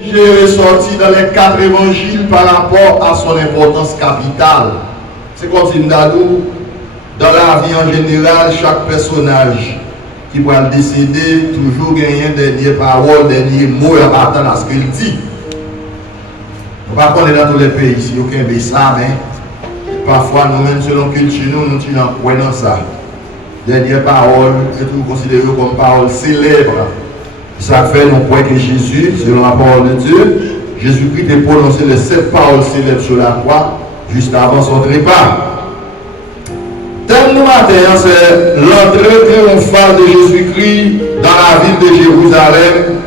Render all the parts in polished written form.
J'ai ressorti dans les 4 évangiles par rapport à son importance capitale. C'est comme si nous dans la vie en général, chaque personnage qui va décéder, toujours gagner dernière parole, dernier mot à partir de ce qu'il dit. On va pas dans tous les pays ici, aucun pays ça, mais parfois nous-mêmes, selon la culture, nous croyons dans ça. Dernière parole, c'est tout considéré comme parole célèbre. Ça fait, nous croyons que Jésus, selon la parole de Dieu, Jésus-Christ a prononcé les 7 paroles célèbres sur la croix, juste avant son trépas. Thème du matin, c'est l'entrée triomphale de Jésus-Christ dans la ville de Jérusalem,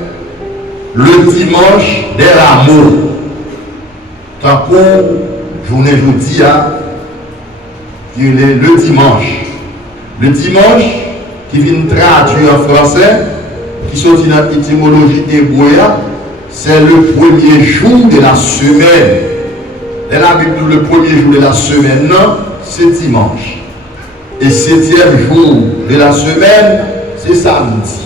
le dimanche de l'amour. Tant qu'on journée jeudi, il est le dimanche. Le dimanche, qui vient traduire en français, qui sortit dans l'étymologie hébreu, c'est le premier jour de la semaine. Dans la Bible, le premier jour de la semaine, non, c'est dimanche. Et 7e jour de la semaine, c'est samedi.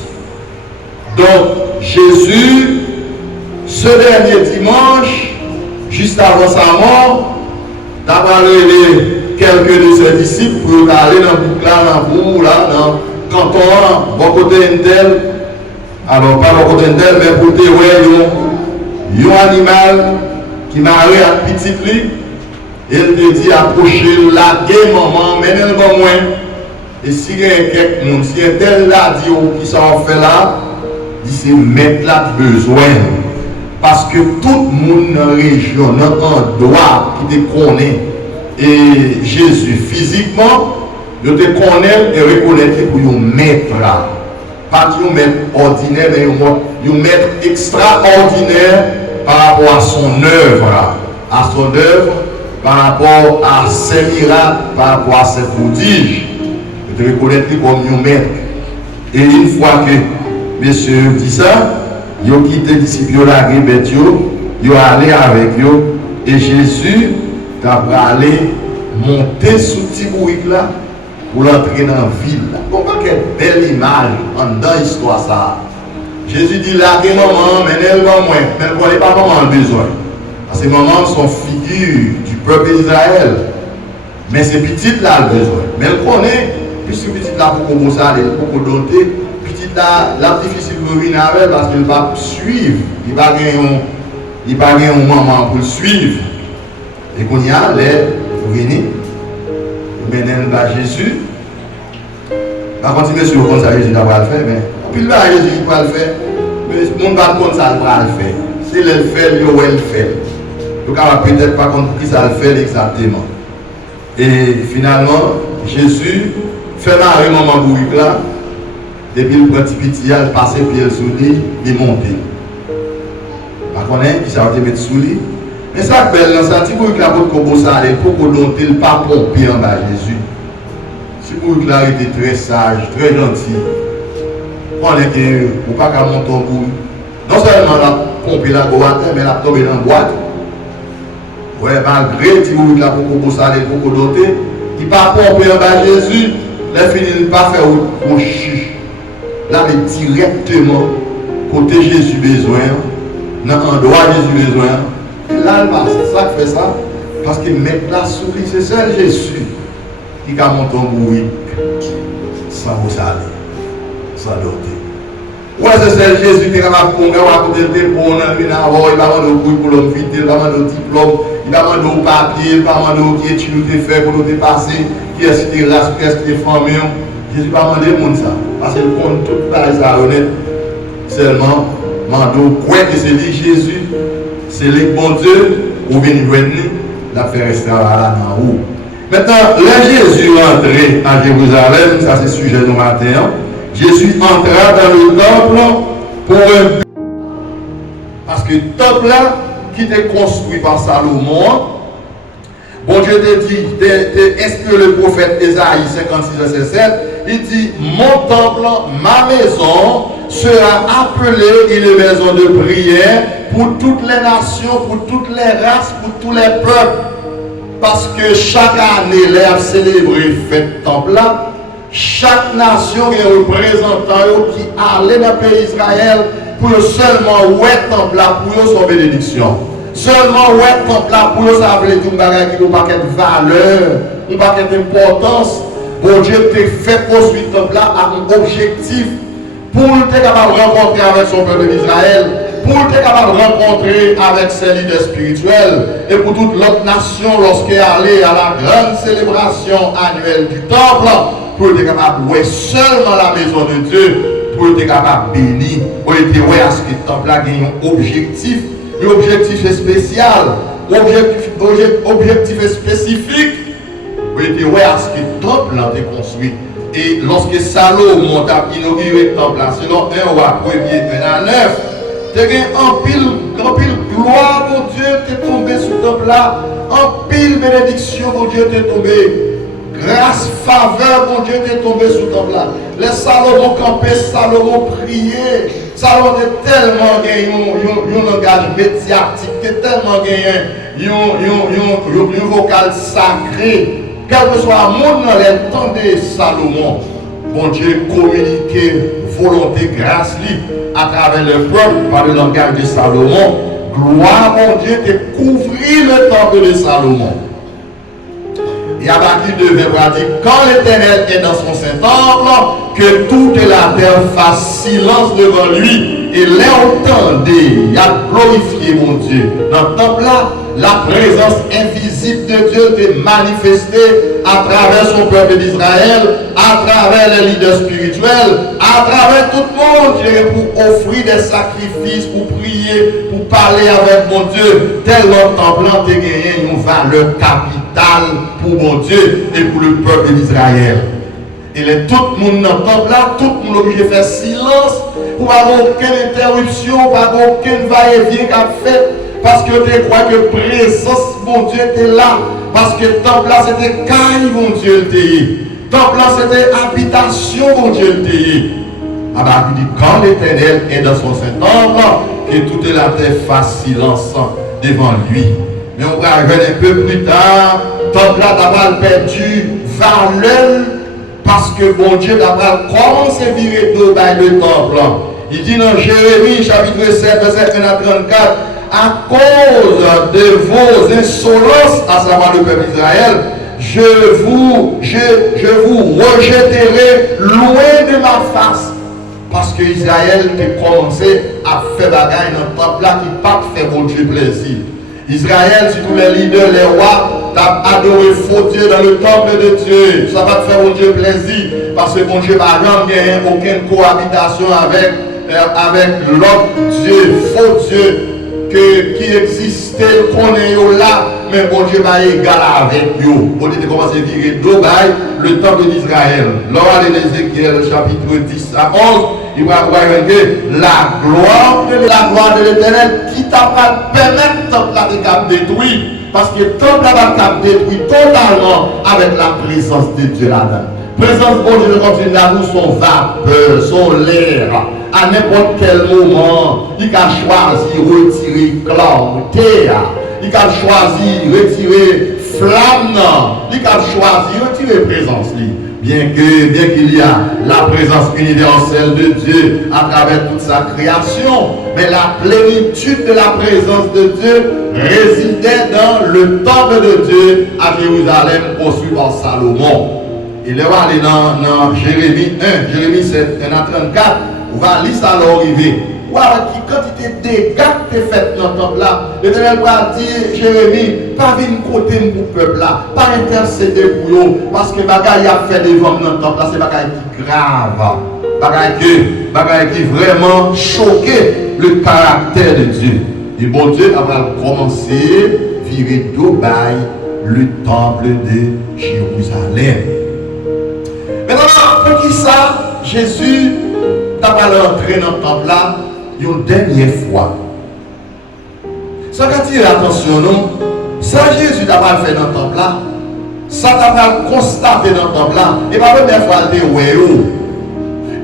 Donc, Jésus, ce dernier dimanche, juste avant sa mort, d'avoir quelques de ses disciples pour aller dans le bouc là, dans le bout là, dans le canton, bon côté tel. Alors, pas bon côté tel, mais pour te voir un animal qui m'a arrêté à petit lit. Il te dit approchez la guerre maman, mais elle va moins. Et si il y a quelqu'un, si un tel là dit qui s'en fait là, il c'est mettre là besoin. Parce que tout le monde dans la région, dans un droit qui te connaît, et Jésus physiquement, il te connaît et reconnaît pour nous mettre là. Pas un maître ordinaire, mais un maître extraordinaire par rapport à son œuvre. À son œuvre, par rapport à ses miracles, par rapport à ses prodiges. Je te reconnais comme un maître. Et une fois que monsieur dit ça, il a quitté les disciples, il a arrivé, il a allé avec eux. Et Jésus a allé monter sous ce petit là pour l'entrer dans la ville. Comment quelle belle image dans l'histoire ça. Jésus dit là, maman, mais elle va moins, mais elle ne connaît pas maman le besoin. Parce que maman sont figures du peuple d'Israël. Mais ces petites là le besoin. Mais elle connaît, puisque petite là pour commencer à aller, pour doter, petite là, la difficile de venir avec elle parce qu'elle va suivre. Il va gagner un maman pour le suivre. Et qu'on y a, vous venez, vous menez à Jésus. Par contre, monsieur, comme ça, Jésus va le faire, mais puis là, Jésus va le faire. Mais le monde va comme ça, il va le faire. S'il le fait, il va le faire. Donc, on va peut-être pas compris ça le fait exactement. Et finalement, Jésus fait marrer maman bourrique là. Depuis le petit petit, il passe pied sous lui, il monte. Par contre, il s'est mettre sous lui. Mais ça, belle, ça, si vous la votre combo ça, il faut qu'on donne le pas pompier en bas Jésus. Si vous la était très sage, très gentil, on est que vous pas qu'à monter en bout. Non seulement la pomper la boîte, mais la tomber dans la boîte. Ouais, malgré si vous la pour combo ça, il faut qu'on donne, il pas pomper en bas Jésus, il finit de pas faire au chiche. Là, mais directement, côté Jésus besoin, dans l'endroit Jésus besoin. Là, c'est ça qui fait ça. Parce que mettre la souris, c'est seul Jésus qui a monté un bruit sans vous saler, sans doter. Ouais, c'est seul Jésus qui est capable de prendre à côté de téléphone, il va demander au bruit pour l'homme vite, il va demander au diplôme, il va demander au papier, il va demander au qui tu nous fait pour nous dépasser, qui est-ce qui est race, qui est-ce qui est famille. Jésus va demander au monde ça. Parce qu'il compte tout ça honnête. Seulement, mando quoi que c'est lui Jésus. C'est le bon Dieu, ou bien il la faire rester là en haut. Maintenant, là Jésus est entré à Jérusalem, ça c'est le sujet du matin. Jésus entra dans le temple pour un but. Parce que le temple là, qui était construit par Salomon, bon Dieu te dit, est-ce que le prophète Ésaïe 56, verset 7, il dit, mon temple, ma maison, sera appelée une maison de prière pour toutes les nations, pour toutes les races, pour tous les peuples. Parce que chaque année, les a célébré fête temple là, chaque nation est représentant qui allait dans le pays d'Israël pour seulement ouais temple là pour son bénédiction. Seulement ouais temple là pour ça veut dire bagage qui n'a pas de valeur, n'a pas d'importance. Bon Dieu t'a fait construire temple là à un objectif pour être capable de rencontrer avec son peuple d'Israël, pour être capable de rencontrer avec ses leaders spirituels et pour toute l'autre nation lorsqu'elle est allée à la grande célébration annuelle du temple, pour être capable de voir seulement la maison de Dieu, pour être capable de bénir, pour être capable à ce que le temple a un objectif spécial, objectif spécifique, pour être capable à ce que le temple a été construit. Et lorsque Salomon a inauguré le temple, selon 1 roi 1er 1 à 9, tu as un pile gloire, mon Dieu, tu es tombé sous le temple là, en pile bénédiction, mon Dieu, tu es tombé. Grâce, faveur, mon Dieu, tu es tombé sous le temple là. Les Salomon campaient, Salomon priait. Salomon a tellement gagné un langage médiatique, tu as tellement gagné un vocal sacré. Quel que soit le monde dans le temps de Salomon, bon Dieu communiquait volonté, grâce à travers le peuple par le langage de Salomon. Gloire, mon Dieu, te couvrir le temple de Salomon. Et à partir de verset dire, quand l'Éternel est dans son Saint-Temple, que toute la terre fasse silence devant lui et l'entendez. Il a glorifié mon Dieu. Dans le temple là, la présence invisible de Dieu est manifestée à travers son peuple d'Israël, à travers les leaders spirituels, à travers tout le monde pour offrir des sacrifices, pour prier, pour parler avec mon Dieu. Tellement le temple a gagné une valeur capitale pour mon Dieu et pour le peuple d'Israël. Et tout le monde dans le temple là, tout le monde obligé de faire silence pour pas aucune interruption, pas aucune va-et-vient qu'a fait. Parce que tu crois que la présence, mon Dieu, était là. Parce que le temple là, c'était caille, mon Dieu, le Le temple là, c'était habitation, mon Dieu, le Ah bah, il dit, quand l'Éternel est dans son Saint-Temple, que toute la terre fasse silence devant lui. Mais on va revenir un peu plus tard, le temple là, d'abord perdu valeur. Parce que bon Dieu d'abord commence à virer d'eau dans le temple. Il dit dans Jérémie chapitre 7, verset 1 à 34, à cause de vos insolences, à savoir le peuple d'Israël, je vous rejetterai loin de ma face. Parce que Israël a commencé à faire bagaille dans le temple là qui n'a pas fait mon Dieu plaisir. Israël, si tous les leaders, les rois, t'as adoré faux Dieu dans le temple de Dieu. Ça va te faire mon Dieu plaisir. Parce que mon Dieu n'a jamais aucune cohabitation avec l'autre Dieu, faux Dieu, qui existait, qu'on est là, mais bon Dieu va égal avec eux. On dit de commencer à virer d'Obaï, le temple d'Israël. Lors de l'Ézéchiel, chapitre 10 à 11, il va voir que la gloire de l'Éternel qui t'a pas permettre le temple de détruire. Parce que le temple va détruire totalement avec la présence de Dieu là-dedans. Présence bon Dieu continue à nous son vapeur, son l'air. À n'importe quel moment, il a choisi de retirer clarté, il a choisi de retirer flamme, il a choisi de retirer présence. Bien qu'il y a la présence universelle de Dieu à travers toute sa création, mais la plénitude de la présence de Dieu résidait dans le temple de Dieu à Jérusalem construit par Salomon. Il est allé dans Jérémie 1, Jérémie 7, 1 à 34. On va lire ça à l'arrivée. Ou avec qui quantité de dégâts que tu fais dans le temple là, l'Éternel va dire, Jérémie, pas venir côté pour le peuple là, pas intercéder pour eux, parce que bagaille a fait devant dans le temple là, c'est bagaille qui grave, bagaille qui vraiment choqué le caractère de Dieu. Et bon Dieu va commencer à virer d'Obaï le temple de Jérusalem. Maintenant, pour qui ça, Jésus n'a pas entré dans le temple là une dernière fois. Ça qui attire l'attention, non? Ça Jésus n'a pas fait dans le temple là. Ça n'a pas constaté dans le temple là. Et pas la première fois, il dit,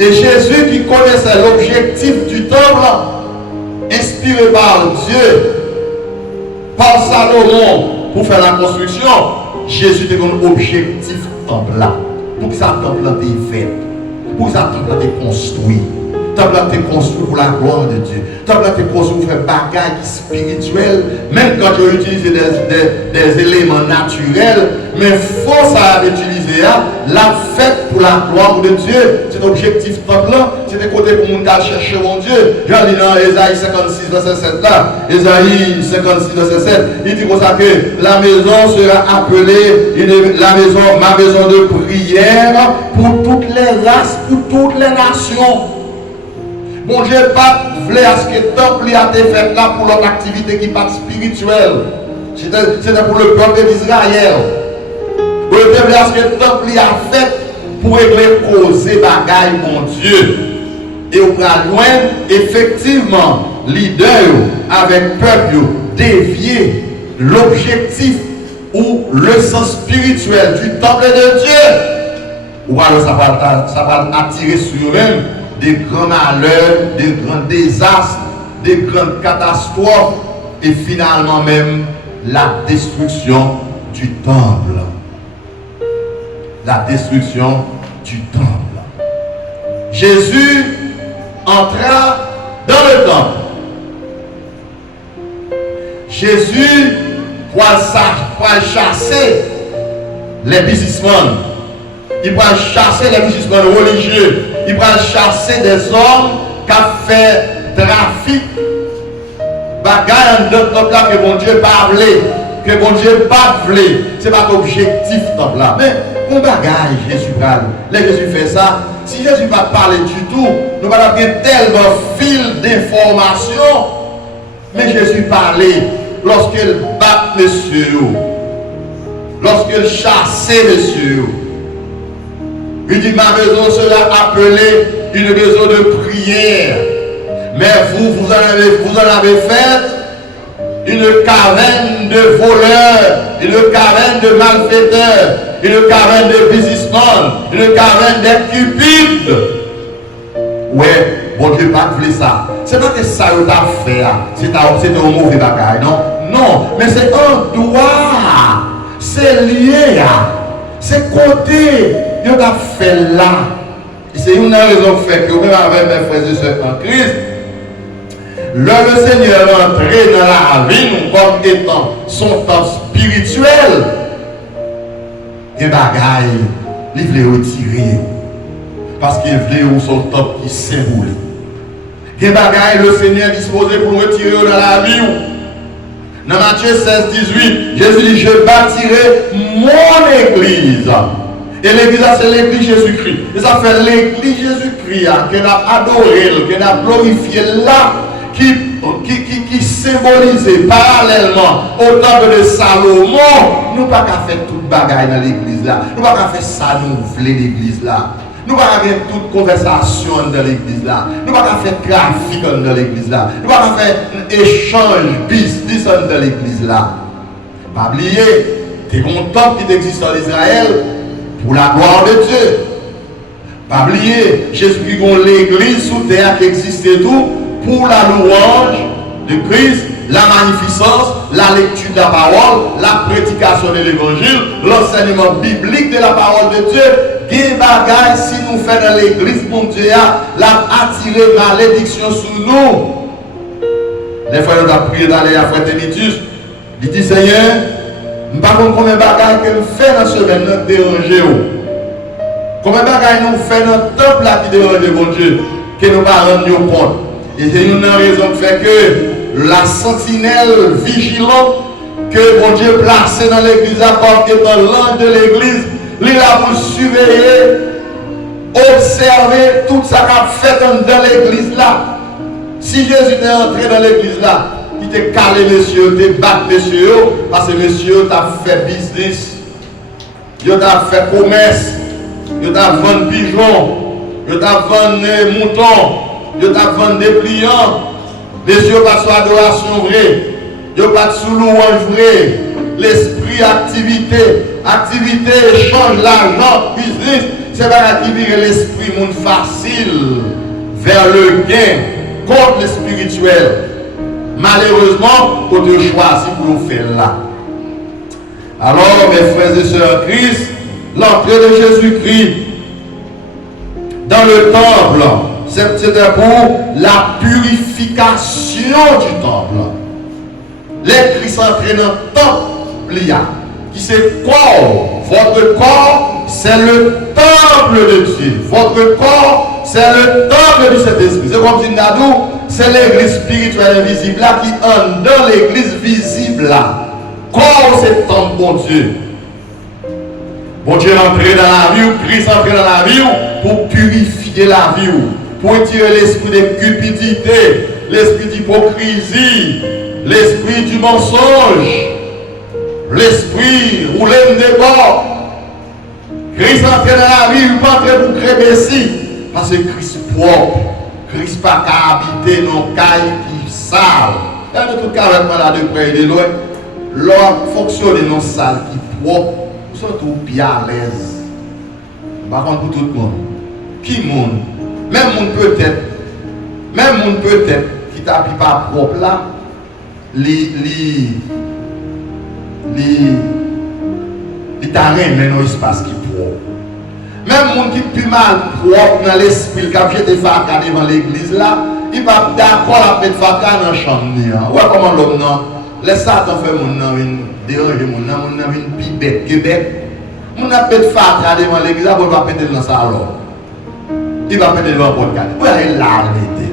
et Jésus qui connaissait l'objectif du temple, inspiré par Dieu, par Salomon, pour faire la construction, Jésus était un objectif du temple là. Pour que ça temple là été fait. Pour que ça temple là été construit. temple a été construit pour la gloire de Dieu. Temple a été construit pour faire bagaille spirituel, même quand tu utilises des éléments naturels, mais faut ça utiliser la fête pour la gloire de Dieu. C'est l'objectif temple là, c'est de côté pour nous chercher mon Dieu. J'en lis dans Ésaïe 56 verset 7 là, Ésaïe 56 verset 7, il dit comme ça que la maison sera appelée ma maison de prière pour toutes les races, pour toutes les nations. Bon Dieu pas voulait à ce que le temple a été fait là pour l'autre activité qui n'est pas spirituelle. C'était pour le peuple d'Israël. Bon Dieu voulait à ce que le temple a fait pour régler causer bagaille mon Dieu. Et on va loin effectivement leader avec peuple dévier l'objectif ou le sens spirituel du temple de Dieu. Ou alors ça va attirer sur eux-mêmes des grands malheurs, des grands désastres, des grandes catastrophes et finalement même la destruction du temple. La destruction du temple. Jésus entra dans le temple. Jésus va chasser les businessmen. Il va chasser les businessmen religieux. Il va chasser des hommes qui ont fait trafic. Bagaille dans le temple que bon Dieu pas voulu. Que bon Dieu pas voulu. Ce n'est pas l'objectif temple là. Mais on bagaille Jésus parle. Là Jésus fait ça. Si Jésus ne va pas parler du tout, nous allons avoir tellement fil d'informations. Mais Jésus parlait lorsqu'il bat monsieur. Lorsqu'il chassait monsieur. Il dit, ma maison sera appelée une maison de prière. Mais vous en avez fait une caverne de voleurs, une caverne de malfaiteurs, une caverne de businessmen, une caverne de cupides. Ouais, bon Dieu pas voulu ça. C'est pas que ça vous a fait, c'est un mauvais bagage, non? Non, mais c'est un droit. C'est lié, c'est côté. Dieu t'a fait là. Et c'est une raison qui fait que même avec mes frères et sœurs en Christ, le Seigneur est entré dans la vie nous comme étant son temps spirituel. Et bagaille, il voulait retirer. Parce qu'il voulait son temps qui symbolique. Et bagaille, le Seigneur est disposé pour retirer dans la vie. Dans Matthieu 16, 18, Jésus dit, je bâtirai mon église. Et l'église, c'est l'église Jésus-Christ. Et ça fait l'église Jésus-Christ qu'on a adoré, qu'on a glorifié là, qui symbolisait parallèlement au temple de Salomon. Nous ne pouvons pas faire toute bagaille dans l'église là. Nous ne pouvons pas faire ça, nous voulons l'église là. Nous ne pouvons pas faire toute conversation dans l'église là. Nous ne pouvons pas faire trafic dans l'église là. Nous ne pouvons pas faire échange, business dans l'église là. Pas oublier, tu es content qu'il existe en Israël. Pour la gloire de Dieu. Pas oublier, Jésus-Christ a l'église sous terre qui existait tout pour la louange de Christ, la magnificence, la lecture de la parole, la prédication de l'évangile, l'enseignement biblique de la parole de Dieu. Des bagailles si nous faisons dans l'église, mon Dieu, l'a attiré malédiction sur nous. Les frères nous ont prié d'aller à frère Témitus. Il dit Seigneur, je ne sais pas combien de bagailles que nous faisons dans ce semaine nous déranger. Combien de bagailles nous faisons dans le temple qui dérange mon Dieu, que nous ne pas rendre compte. Et c'est une raison qui fait que la sentinelle vigilante que mon Dieu placé dans l'église comme étant l'ange de l'église, il a pour surveiller, observer tout ça qu'a fait dans l'église là. Si Jésus est entré dans l'église là, il t'a calé monsieur, il t'a battu monsieur, parce que monsieur t'a fait business, il t'a fait commerce, il t'a vendu pigeons, il t'a vendu moutons, il t'a vendu des clients, monsieur pas sur adoration vraie, il pas sous louange vraie, l'esprit activité, échange, l'argent, business, c'est pas activer l'esprit monde facile vers le gain contre le spirituel. Malheureusement, on te choisit pour nous faire là. Alors, mes frères et sœurs en Christ, l'entrée de Jésus-Christ dans le temple, C'était pour la purification du temple. Les Christ entrés dans le temple, qui c'est corps. Votre corps, c'est le temple de Dieu. Votre corps, c'est le temple du Saint-Esprit. C'est comme si nous c'est l'église spirituelle invisible là qui entre dans l'église visible là. Corps, c'est le temple, bon Dieu. Bon Dieu est entré dans la vie, Christ est entré dans la vie pour purifier la vie, pour retirer l'esprit de cupidité, l'esprit d'hypocrisie, l'esprit du mensonge, l'esprit roulé de bord. Christ est entré dans la vie, il n'est pas entré pour créer ici, parce que Christ est propre. Christ n'a pas qu'à habiter dans le caille qui sale. Et en tout cas, avec moi là de près et de loin, l'homme fonctionne dans une salle qui est propre, nous sommes tous bien à l'aise. Par contre, pour tout le monde. Qui monde? Même monde peut-être, qui t'a pas propre là, il t'a remis dans l'espace qui est propre. Même monde qui est plus mal propre dans l'esprit, qui a jeté Faka devant l'église là, il va d'accord à mettre Faka dans la chambre. Ouais, comment l'homme non? Laisse ça fait mon nom, déranger mon nom, une pibette, Québec. Mon a mettre Faka devant l'église, il va péter dans le salon. Il va péter dans le podcast. Ouais, il l'a arrêté.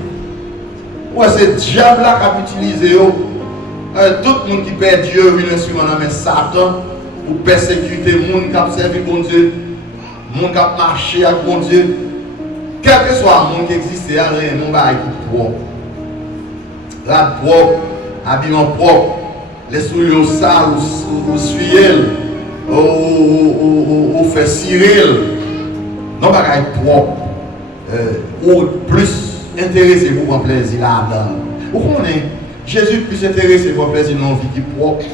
Ouais, c'est diable là qui a utilisé. Tout le monde qui perd Dieu vient sur un Satan pour persécuter les gens qui ont servi bon Dieu. Mon qui a marché avec mon Dieu, quel que soit le monde qui existe, il y a un monde qui est propre. La propre, habillement propre, les souliers sales, ou suiel, ou fait Cyril, non pas propre, ou plus intéressé pour prendre plaisir là-dedans. Vous comprenez? Jésus plus intéressé pour prendre plaisir dans une vie qui est propre.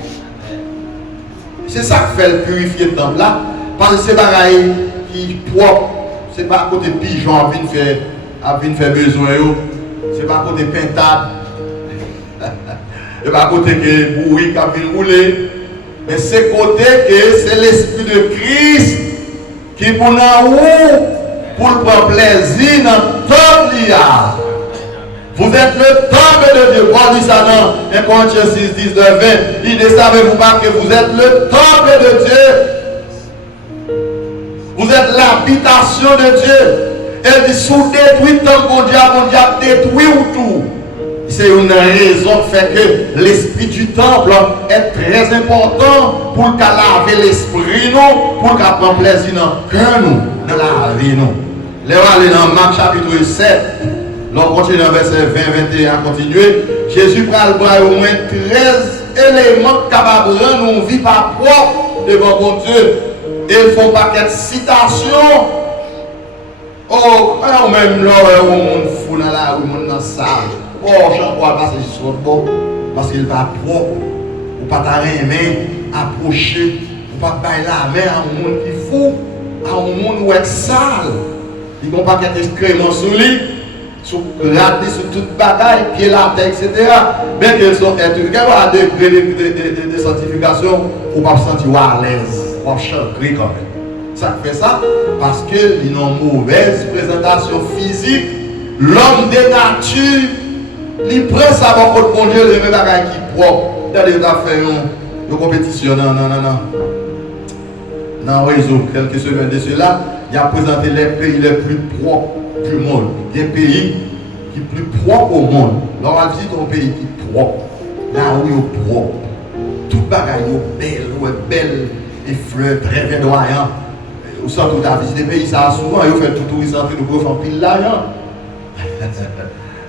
C'est ça qui fait le purifier le temple là, parce que c'est pareil. Qui propre, c'est pas à côté pigeon à venir faire besoin, c'est pas à côté pintade, c'est pas à côté que bourri qui a venir rouler, mais c'est côté que c'est l'esprit de Christ qui pour prendre plaisir dans le temple. Vous êtes le temple de Dieu. Paul dit ça dans 1 Corinthiens 6, 19, 20. Il ne savez-vous pas que vous êtes le temple de Dieu? Vous êtes l'habitation de Dieu. Elle dit, sous détruit tant mon diable détruit ou tout. C'est une raison qui fait que l'esprit du temple est très important pour qu'elle lave l'esprit, nous, pour qu'elle prenne plaisir dans le cœur, nous, dans la vie. Nous. Les aller dans Marc chapitre 7, l'on continue dans verset 20-21 à continuer. Jésus prend le bras au moins 13 éléments capables de rendre une vie pas propre devant mon Dieu. Et ils font pas quelques citations. Oh, même là, où on fou dans la rue, on dans la salle. Oh, chaque fois passer sur le bord, parce qu'il va propre. Ou pas ta main approcher. Ou pas bailler la main à un monde qui est fou, à un monde où est sale. Ils vont pas quelques excréments sur lui, sur rater sur toute bagaille, pied la tête, etc. Bien qu'ils sont étudiés, à degré de sanctification, ou pas se sentir à l'aise. Chanter quand même. Ça fait ça parce qu'ils ont une mauvaise présentation physique. L'homme de nature, il prend ça pour bon Dieu, le même bagage qui est propre. D'ailleurs, il a fait une compétition dans le réseau, quelques semaines de cela. Il a présenté les pays les plus propres du monde. Des pays qui sont plus propres au monde. Alors, on va visiter un pays qui est propre. Là où il est propre. Tout bagage est belle. Et fleurs très verdoyants. Ou ça, tout à visiter des pays, ça souvent, ils font tout touriste entrer de gros en pile l'argent.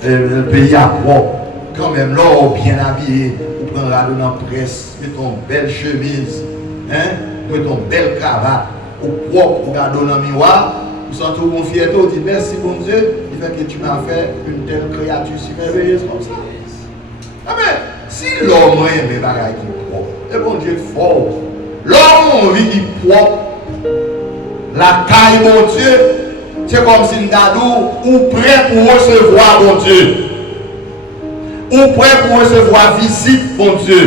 Le pays a propre. Quand même, là, bien habillé, vous prenez la dans la presse, mettez une belle chemise, mettez une belle cravate, ou propre, vous regardez dans le miroir, vous sentez une fierté, vous dites merci, bon Dieu, il fait que tu m'as fait une telle créature si merveilleuse comme ça. Ah mais, si l'homme aime les bagages qui sont propres, et bon Dieu est fort. L'homme vit qui propre, la caille, mon Dieu, c'est comme si nous ou prêt pour recevoir, mon Dieu. Ou prêt pour recevoir visite, mon Dieu.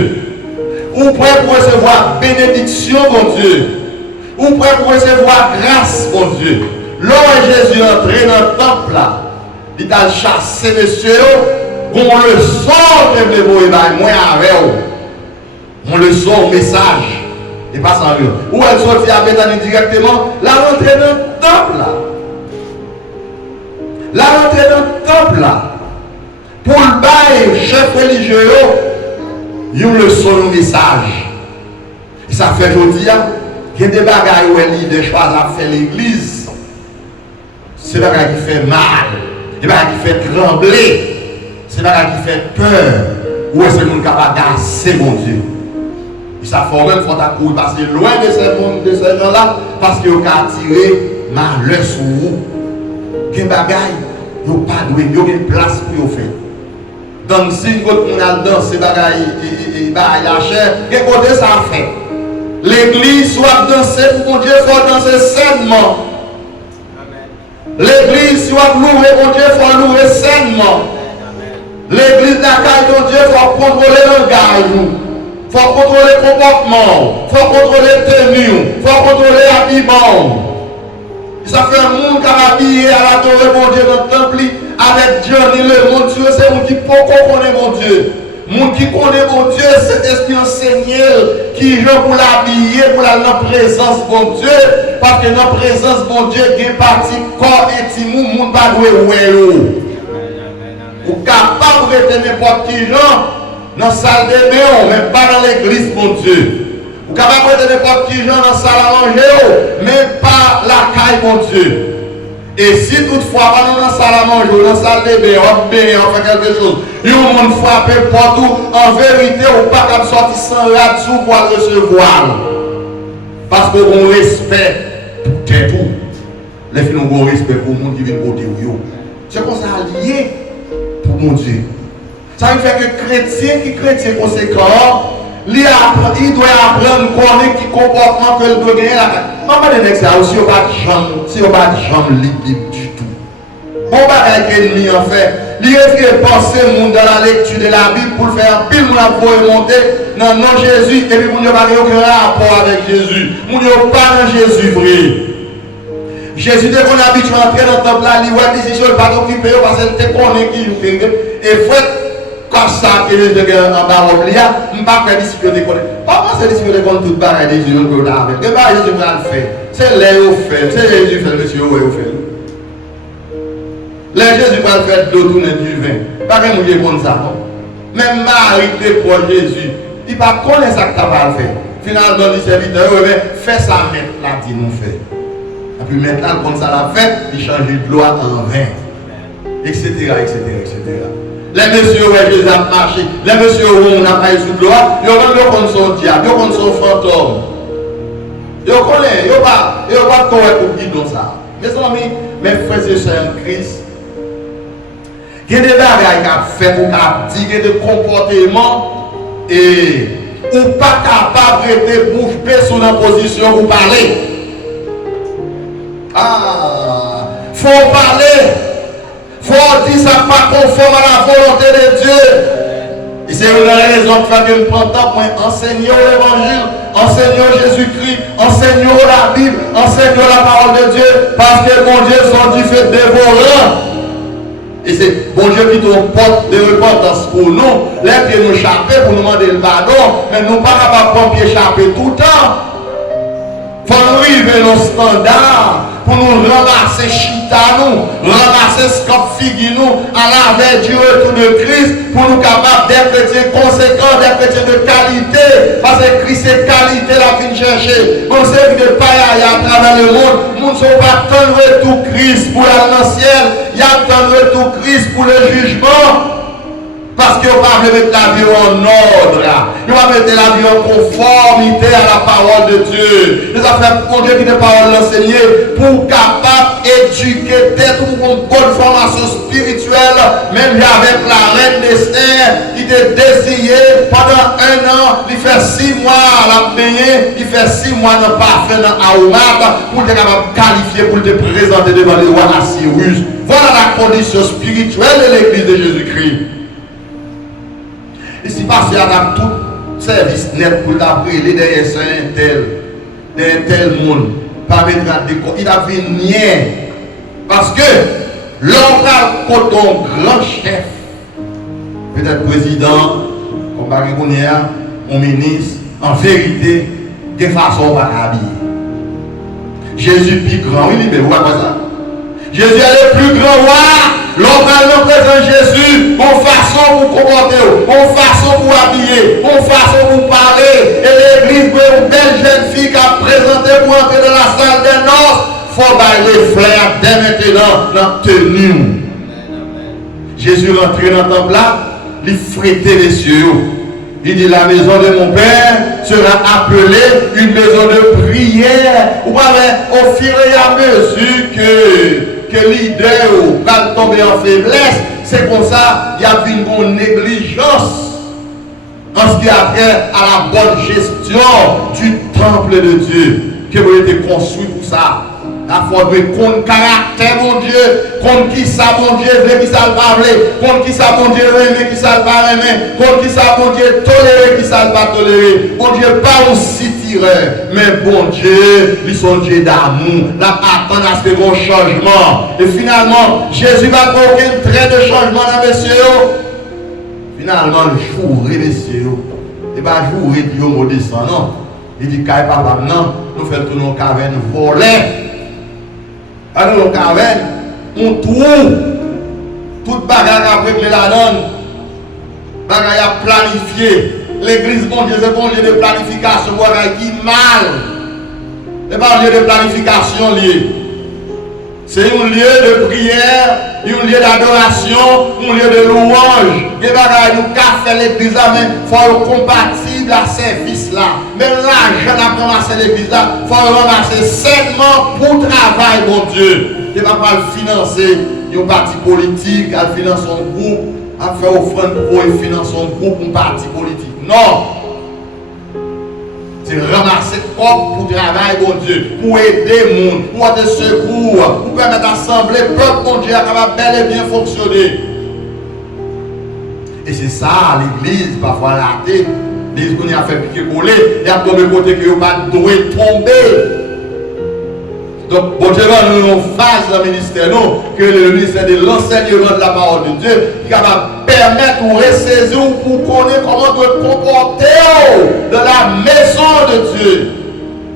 Ou prêt pour recevoir bénédiction, mon Dieu. Ou prêt pour recevoir grâce, mon Dieu. Lorsque Jésus est entré dans le temple, là, il t'a chassé, monsieur, on le sort de l'évo, et moi avec on le sort au message. Et pas sans rien. Où elle sortit à Bethanie directement, la rentrée dans le temple là. La rentrée dans le temple là. Pour le bail, chef religieux, il le son au message. Et ça fait aujourd'hui, il y a des bagailles où elle de choix à faire l'église. C'est des bagailles qui fait mal. Des bagailles qui fait trembler. C'est des bagailles qui fait peur. Où est-ce que nous sommes capables d'asser, mon Dieu? Et ça fait même faut courir passer loin de ces gens-là parce qu'ils ont attiré malheur sur vous. Il y a des bagailles, ils n'ont pas de place pour vous faire. Donc si nous avons dansé et la chair, quel côté ça fait? L'église soit danser pour mon Dieu, il faut danser sainement. L'église soit louer pour Dieu, il faut louer sainement. L'église d'accueil pour Dieu, il faut contrôler le langage. Il faut contrôler le comportement, il faut contrôler le tenue, il faut contrôler l'habillement. Ça fait un monde qui a habillé à la torre mon Dieu dans le temple avec Dieu, le monde Dieu, c'est un monde qui connaît mon Dieu. Monde qui connaît mon Dieu, c'est l'esprit enseigné qui joue pour l'habiller, pour la présence de mon Dieu. Parce que dans la présence de mon Dieu, il y a une partie corps intime, le monde va jouer ouais. Ou capable de tenir n'importe qui genre dans la salle de bain, mais pas dans l'église, mon Dieu. Ou capable de n'importe qui genre dans la salle à manger, mais pas la caille, mon Dieu. Et si toutefois, pas dans la salle à manger, dans la salle de bain, on fait quelque chose, il y a un monde frappé partout, en vérité, on ne peut pas sortir sans là-dessous pour recevoir. Parce qu'on respect pour tout. Les filles ont un respect pour le monde qui vient côté. C'est comme ça lié pour mon Dieu. Ça veut dire que chrétien conséquent, il doit apprendre connaître qui comportement que il doit gagner là. Maman de l'ex aussi on pas de jambe libre du tout. Bon bagage ennemi en fait, il risque penser monde dans la lecture de la Bible pour faire pile mon pour remonter dans non Jésus et puis mon pas aucun rapport avec Jésus. Mon pas dans Jésus vrai. Jésus dès qu'on a habitué à entrer dans le temple là, il ouais décision pas occupé parce qu'il te connaît qui joue et fait comme ça que je suis en bas au blia, je ne vais pas faire des disciples de connaître. Pas c'est des disciples de connaître tout pareil des Jésus que là avec. Et bien Jésus va le faire. C'est là où fait, c'est Jésus fait monsieur où fait. Là Jésus va le faire de l'eau tourner du vin. Pas que nous comme ça non. Même Marie était pour Jésus. Il pas connaître ça que tu vas faire. Finalement le serviteur fais ça mettre là dit nous fait. Et puis maintenant comme ça l'a fait, il change de l'eau en vin. Etc. Les messieurs où Jésus a marché, les messieurs où on a pas eu sous gloire, ils connaissent son diable, ils connaissent son fantôme. Ils connaissent, ils ne pas correct pour dire comme ça. Mes amis, mes frères et sœurs en Christ, il y a des bagages qui ont fait pour dire des comportements et ou pas capable de bouche bée sur la position pour parler. Faut parler. Faut dire ça pas conforme à la volonté de Dieu. Et c'est une raison qui fait que je prends temps pour enseigner l'évangile, enseigner Jésus-Christ, enseigner la Bible, enseigner la parole de Dieu, parce que mon Dieu sont du fait dévorant. Et c'est bon Dieu qui te porte de repentance pour nous. Les pieds nous chaper pour nous demander le pardon, mais nous ne sommes pas capables de prendre pied chaper tout le temps. Il faut nous arriver nos standards pour nous ramasser chita nous, ramasser scop figure nous, à l'envers du retour de Christ, pour nous capables d'être chrétiens conséquents, d'être chrétiens de qualité, parce que Christ est qualité la fin chercher. On sait que pas à travers le monde, nous ne sommes pas tant de retour Christ pour l'ancienne, il y a tant de retour Christ pour le jugement. Parce qu'on va mettre la vie en ordre. On va mettre la vie en conformité à la parole de Dieu. Nous avons fait pour Dieu qui est parole enseignée pour capable d'éduquer tête pour une bonne formation spirituelle. Même avec la reine d'Esther qui était désirée pendant 1 an. Il fait 6 mois à la baigner. Il fait 6 mois dans le parfum dans Aoumak pour être capable de qualifier, pour te présenter devant les rois Assyrus. Voilà la condition spirituelle de l'église de Jésus-Christ. Ici, parce qu'il y a tout service net pour l'appeler derrière un tel monde. Pas mettre à décor. Il a vu rien. Parce que L'on va pour ton grand chef, peut-être président, comme par exemple, mon ministre, en vérité, de façon pas habillée. Jésus plus grand, oui, mais vous voyez ça. Jésus est le plus grand roi. L'on va le présent Jésus, bon façon pour comporter, bon façon pour habiller, bon façon pour parler. Et l'église, une belle jeune fille qui a présenté pour entrer dans la salle des noces, il faut bailler les fleurs dès maintenant dans tenue. Jésus rentré dans le temple là, il frétait les cieux. Il dit la maison de mon père sera appelée une maison de prière. Ou au fur et à mesure que l'idée va tomber en faiblesse, c'est comme ça il y a une bonne négligence en ce qui a trait à la bonne gestion du temple de Dieu qui a été construit pour ça. La foi de contre caractère, mon Dieu, contre qui ça, mon Dieu, veut qui ça le parler, contre qui ça, mon Dieu, aimer qui ça le pas aimer, contre qui ça, mon Dieu, tolérer qui ça le pas tolérer. Mon Dieu, pas aussi tireur, mais bon Dieu, ils sont Dieu d'amour, là, attend à ce qu'on changement. Et finalement, Jésus va pas aucun trait de changement dans messieurs. Finalement, le jour, messieurs, et pas jour, et Dieu me descend, non. Il dit, Kaye papa, non, nous faisons tourner en caverne volée. Alors, le caverne, on trouve toute bagarre après que la donne. Bagarre à planifier. L'église, bon Dieu, c'est bon lieu de planification. Bagarre qui mal. Ce n'est pas un lieu de planification lié. C'est un lieu de prière, un lieu d'adoration, un lieu de louange. Et bagarre, nous faire l'église, mais il faut être compatible à ce service-là. Mais l'argent à ramasser l'église là, il faut ramasser seulement pour travail, mon Dieu. Il ne va pas le financer, un parti politique, à financer un groupe, à faire offrande pour financer un groupe, un parti politique. Non. C'est ramasser propre pour travail, mon Dieu, pour aider les gens, pour avoir des secours, pour permettre d'assembler le peuple, mon Dieu, capable bel et bien fonctionner. Et c'est ça, l'église, parfois ratée. L'église qu'on a fait piquer coller, il y a tombé côté que vous pas doué tomber. Donc, bon Dieu, nous avons une phase dans le ministère, non, que le ministère de l'enseignement de la parole de Dieu, qui va permettre ou ressaisir ou pour connaître comment te comporter dans la maison de Dieu.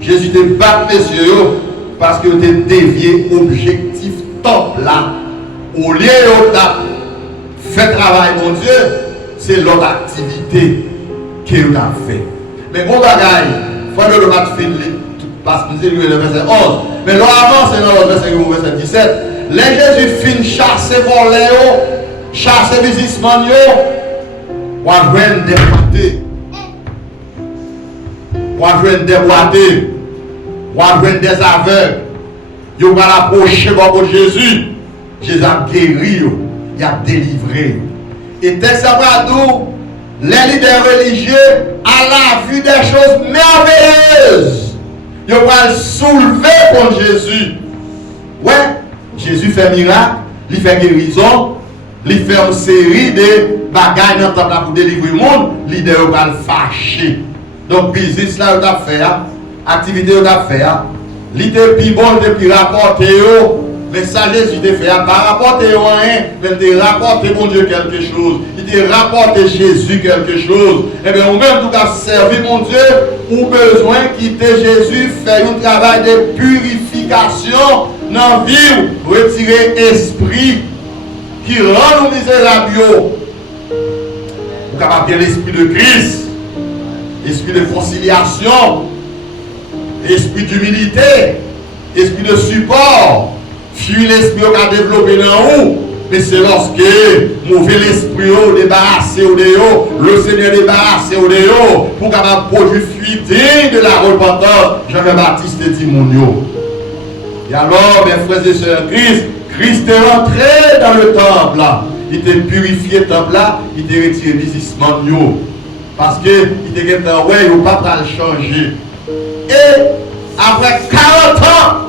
Jésus te bat, messieurs, parce que tu es dévié objectif top là. Au lieu de faire travail, mon Dieu, c'est l'autre activité que tu as fait. Mais bon bagaille, il faut que le mat finisse, parce que nous sommes le verset 11. Mais là avant, c'est dans le verset 17. Les Jésus fin chasser voler, chasser businessman, ou à joindre des boîtés, ou à joindre des boîtés, ou à joindre des aveugles. Ils vont l'approcher pour Jésus. Jésus a guéri, il a délivré. Et Tessamadou, les leaders religieux, à la vue des choses merveilleuses, ils vont soulever contre Jésus. Ouais, Jésus fait miracle, il fait guérison, il fait une série de bagages dans le temple pour délivrer le monde, les leaders vont fâcher. Donc, business là, il a fait, activité il a fait, il était plus bon, il était plus rapporté. Mais ça, Jésus te fait, pas rapporter rien, mais te rapporter mon Dieu quelque chose. Il te rapporte Jésus quelque chose. Et bien, ou même tout cas servi mon Dieu, ou besoin quitter Jésus, faire un travail de purification dans la vie, retirer l'esprit qui rend nous misérables. Vous capable de l'esprit de Christ, l'esprit de conciliation, l'esprit d'humilité, l'esprit de support. Fuir l'esprit qui a développé dans vous, mais c'est lorsque mauvais l'esprit débarrassé au déo, le Seigneur débarrassé au déo, pour capable produire fuiter de la repentance. Jean-Baptiste dit mon yo. Et alors, mes frères et sœurs, Christ est rentré dans le temple là. Il t'a purifié le temple là, il t'a retiré les businessmen. Parce qu'il t'a dit, ouais, il ne va pas le changer. Et après 40 ans,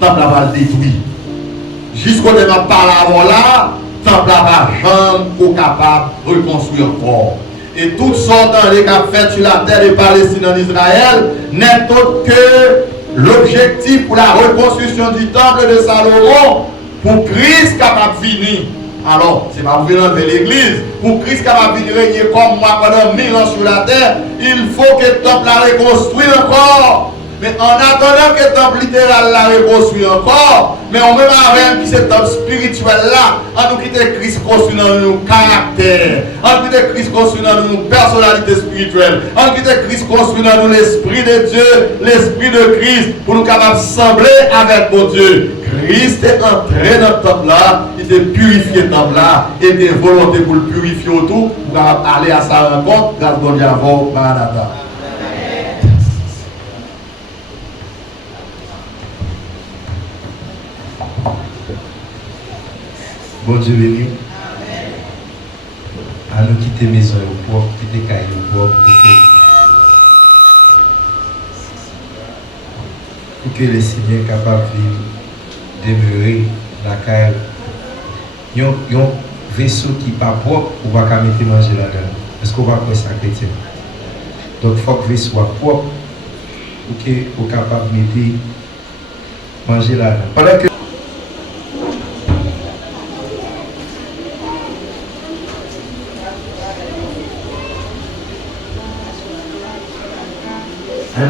le temple va le détruire. Jusqu'au débat par là, le temple va jamais capable de reconstruire encore. Et toutes sortes de cas faits sur la terre de Palestine en Israël n'est autre que l'objectif pour la reconstruction du temple de Salomon pour Christ capable de venir. Alors, c'est pas pour venir enlever l'église. Pour Christ capable de venir régner comme moi pendant 1000 ans sur la terre, il faut que le temple la reconstruise encore. Mais en attendant que le temple littéral la reconstruise encore, mais on même avec ce temple spirituel là, on nous quitte Christ construit dans nos caractères, on quitte Christ construit dans nos personnalités spirituelles, on quitte Christ construit dans nous l'esprit de Dieu, l'esprit de Christ, pour nous capables de sembler avec mon Dieu. Christ est entré dans le temple là, il était purifié le temple là, et il a volonté pour le purifier autour, pour aller à sa rencontre, grâce à Dieu avant Maranatha. Bon Dieu béni. À nous quitter maison au propre, quitter caille au propre, pour que les Seigneurs capables de demeurer la caille. Il y a un vaisseau qui n'est pas propre, on va pas mettre manger là-dedans. Est-ce qu'on va faire ça chrétien? Donc il faut que le vaisseau soit propre pour qu'on soit capable de mettre manger là-dedans. Pendant que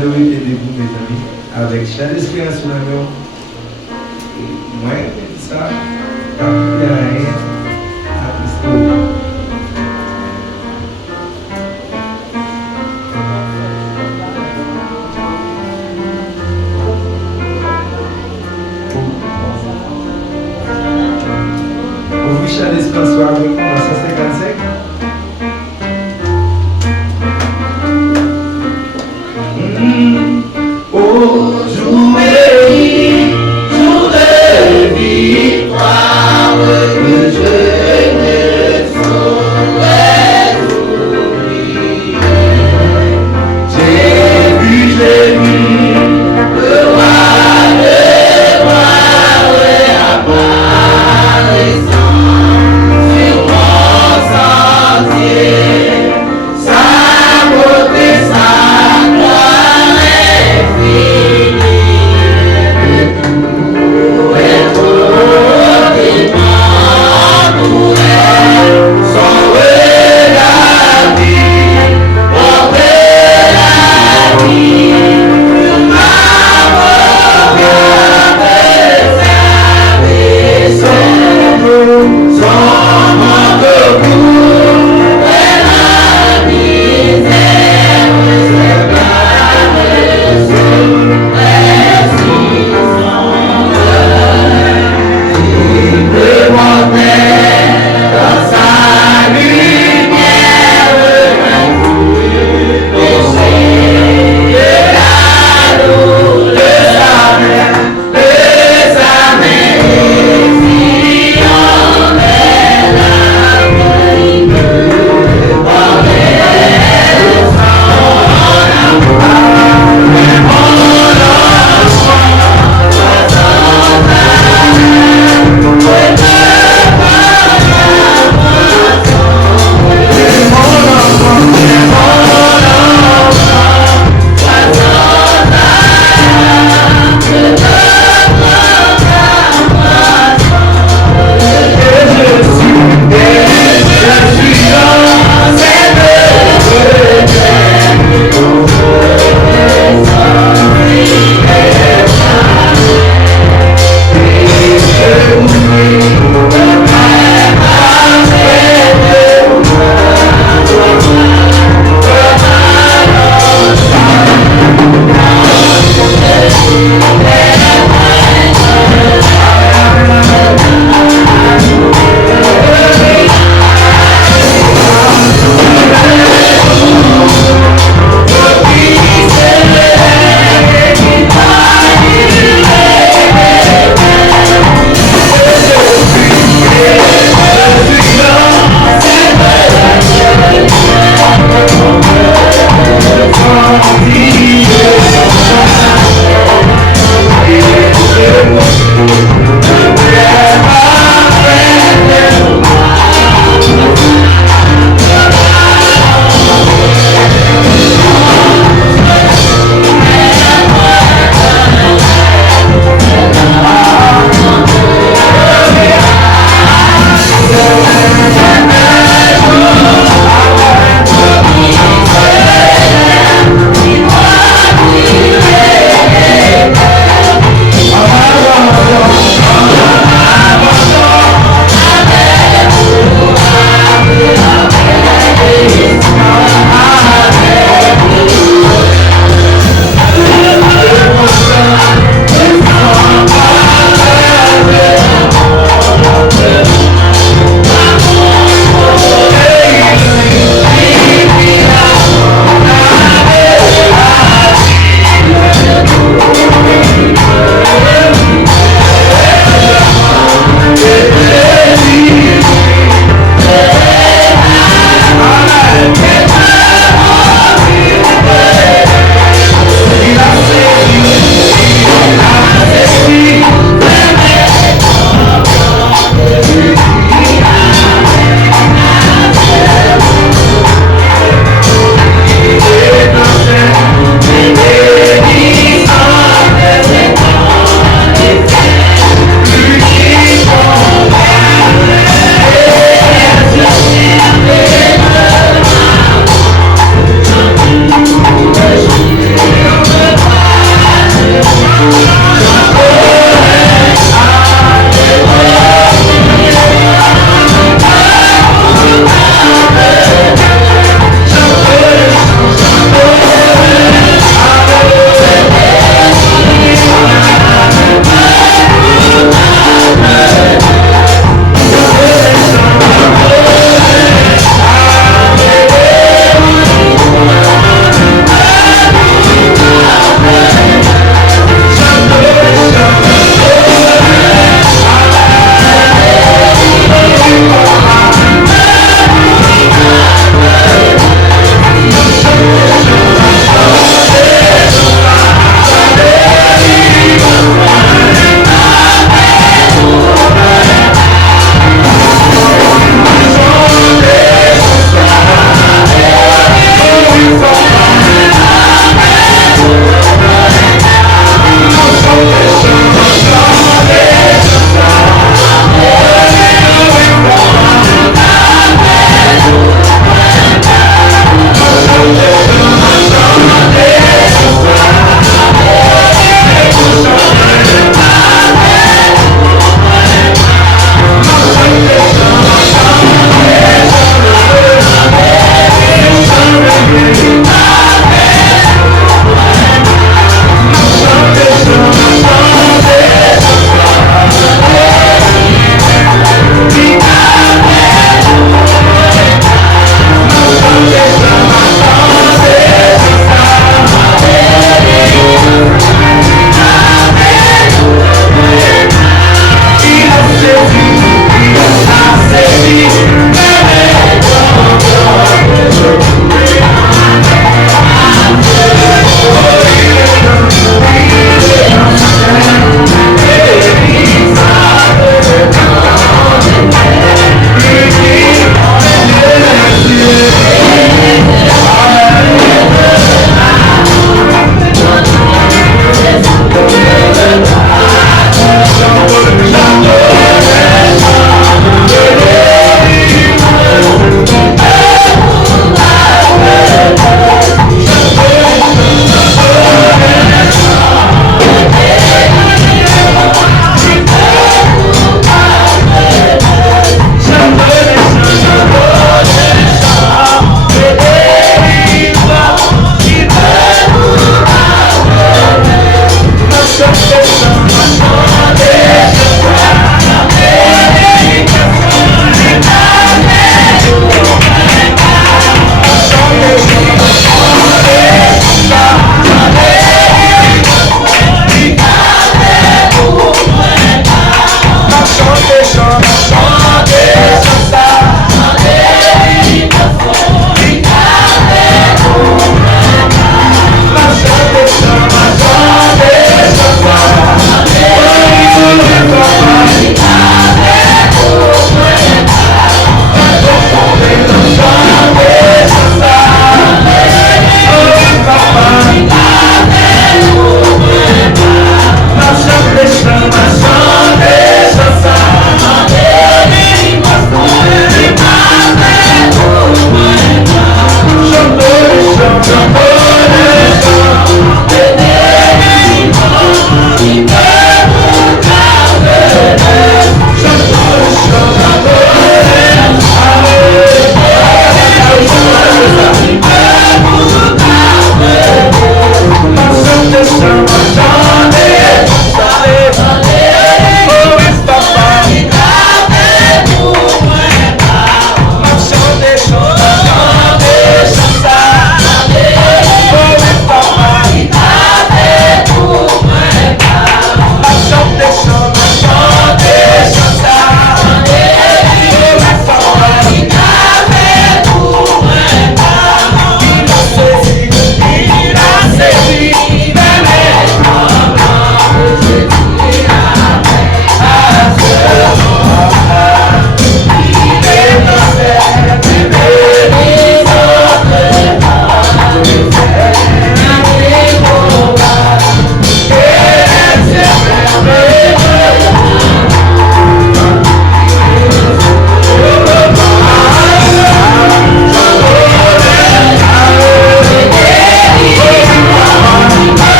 nous mettez debout, mes amis, avec chaque espérance sur la main. Moi, ça, pas rien à